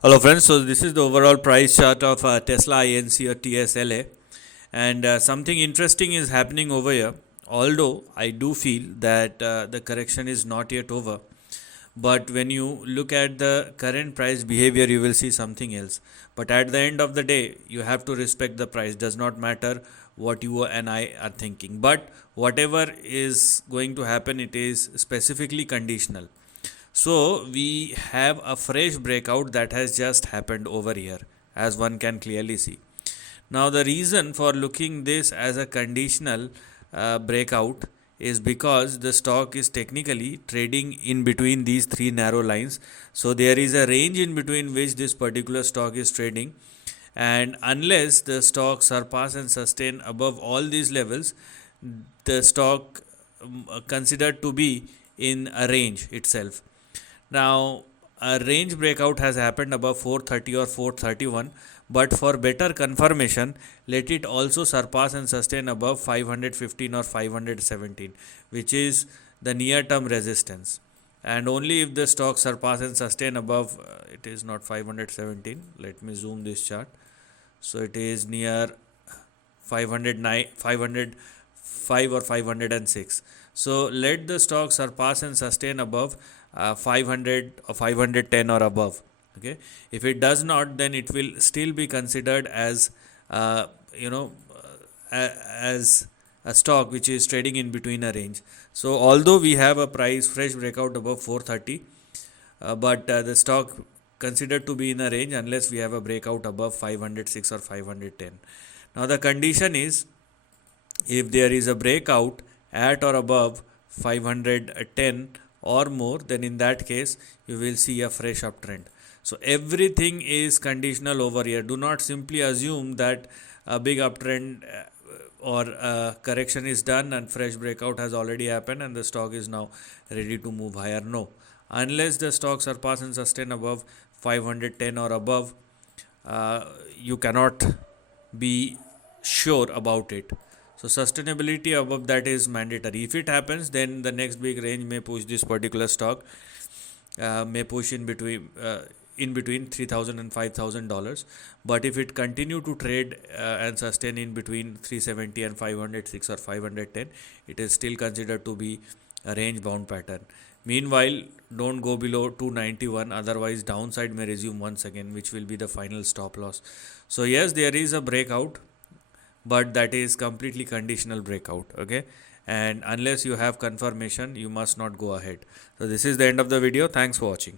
Hello friends, so this is the overall price chart of Tesla INC or TSLA, and something interesting is happening over here. Although I do feel that the correction is not yet over, but when you look at the current price behavior, you will see something else. But at the end of the day, you have to respect the price. Does not matter what you and I are thinking, but whatever is going to happen, it is specifically conditional. So we have a fresh breakout that has just happened over here, as one can clearly see. Now the reason for looking this as a conditional breakout is because the stock is technically trading in between these three narrow lines. So there is a range in between which this particular stock is trading, and unless the stock surpass and sustain above all these levels, the stock considered to be in a range itself. Now, a range breakout has happened above 430 or 431, but for better confirmation, let it also surpass and sustain above 515 or 517, which is the near term resistance. And only if the stock surpass and sustain above, it is not 517. Let me zoom this chart. So it is near 509, 505 or 506. So let the stock surpass and sustain above 500 or 510 or above. Okay, if it does not, then it will still be considered as uh, you know as a stock which is trading in between a range. So although we have a price fresh breakout above 430, but the stock considered to be in a range unless we have a breakout above 506 or 510. Now the condition is, if there is a breakout at or above 510 or more, then in that case you will see a fresh uptrend. So everything is conditional over here. Do not simply assume that a big uptrend or correction is done and fresh breakout has already happened and the stock is now ready to move higher. No, unless the stock surpass and sustain above 510 or above, you cannot be sure about it. So sustainability above that is mandatory. If it happens, then the next big range may push this particular stock, may push in between $3,000 and $5,000. But if it continue to trade and sustain in between 370 and 506 or 510, it is still considered to be a range bound pattern. Meanwhile, don't go below 291, otherwise downside may resume once again, which will be the final stop loss. So yes, there is a breakout, but that is completely conditional breakout. Okay, and unless you have confirmation, you must not go ahead. So this is the end of the video. Thanks for watching.